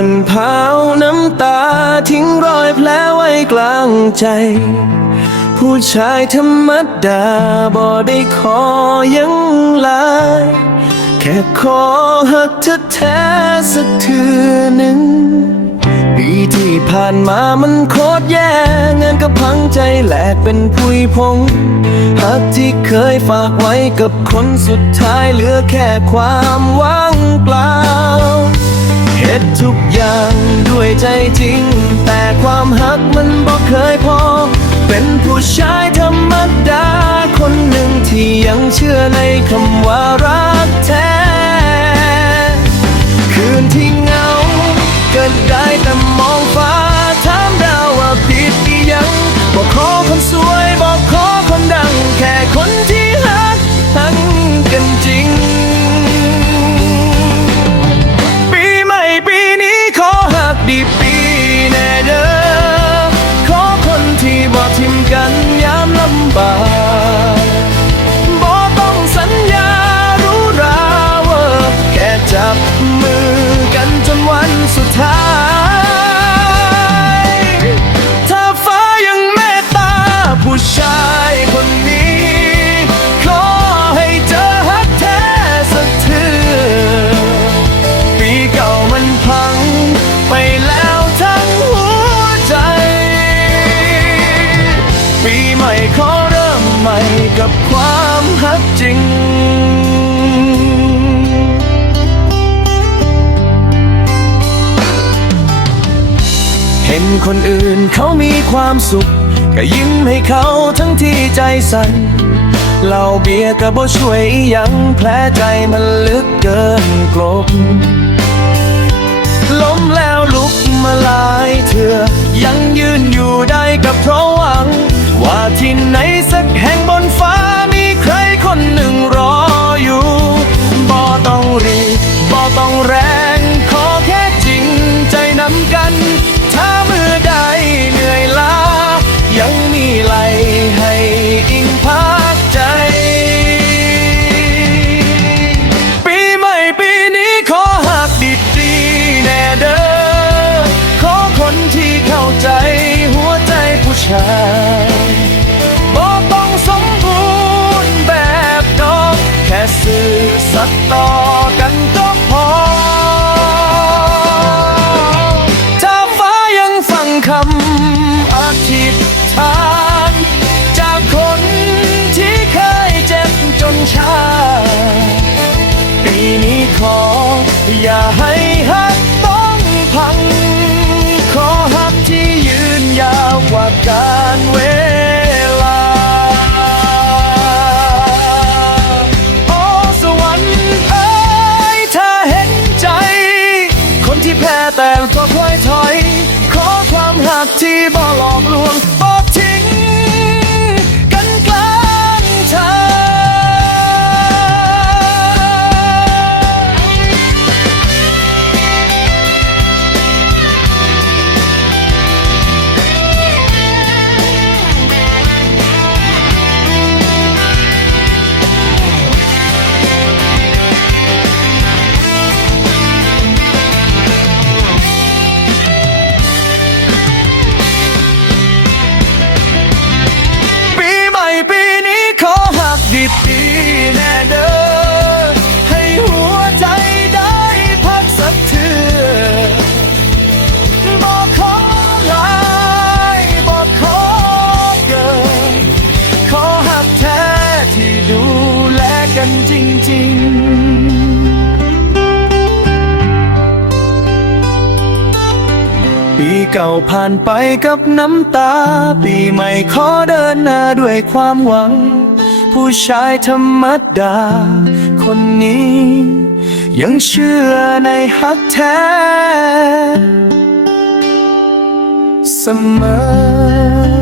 ันพาวน้ำตาทิ้งรอยแผลไว้กลางใจ ผู้ชายธรรมดาบ่ได้ขอยังลายแค่ขอหักเธอแท้สักเทือหนึ่งปีที่ผ่านมามันโคตรแย่เงินก็พังใจแหลกเป็นผุยพงหักที่เคยฝากไว้กับคนสุดท้ายเหลือแค่ความว่างเปล่า ฮ็ดทุกอย่างด้วยใจจริง แต่ความหักมันบอกเคยพอ เป็นผู้ชายธรรมดา คนหนึ่งที่ยังเชื่อในคำว่ารักแท้ จริง เห็นคนอื่นเขามีความสุข ก็ยิ้มให้เขาทั้งที่ใจสั่นเหล้าเบียร์ก็บ่ช่วยยังแผลใจมันลึกเกินกลบล้มแล้วลุกมาลายเถื่อยังยืนอยู่ได้กับเพราะหวัง ว่าที่ไหน บ่ต้องสมบูรณ์แบบดอก แค่สื่อสัตย์ต่อกันก็พอ ถ้าฟ้ายังฟังคำอธิษฐาน จากคนที่เคยเจ็บจนชา ปีนี้ขออย่าให้ แพ้แต่ก็ค่อยถอย ขอความหักที่บ่หลอกลวง ที่ดูแลกันจริง ๆปีเก่าผ่านไปกับน้ำตา ปีใหม่ขอเดินหน้าด้วยความหวัง ผู้ชายธรรมดา คนนี้ ยังเชื่อในฮักแท้ เสมอ